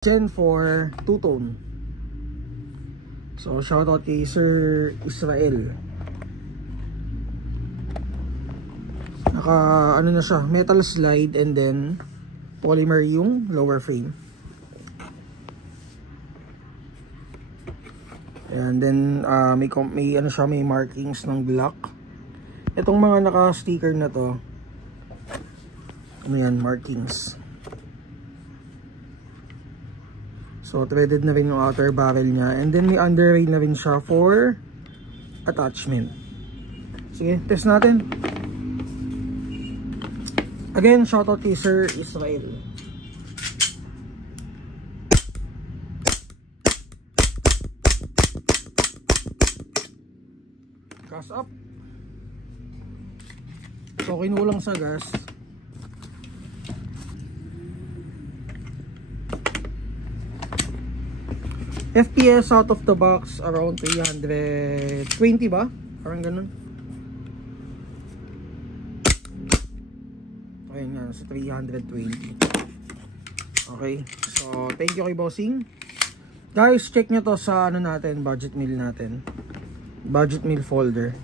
Gen 4 two-tone. So shoutout kay Sir Israel. Naka ano na siya, metal slide and then polymer yung lower frame. And then may ano siya, may markings ng black. Itong mga naka-sticker na to, ano yan, markings. So threaded na rin yung outer barrel niya, and then may underray na rin siya for attachment. Sige, test natin. Again, shoutout kay Sir Israel. Gas up. So kinulang sa gas. FPS out of the box around 320 ba? Parang ganun. Ayun nga, sa 320. Okay, so thank you kay bossing. Guys, check nyo to sa ano natin, budget meal natin. Budget meal folder.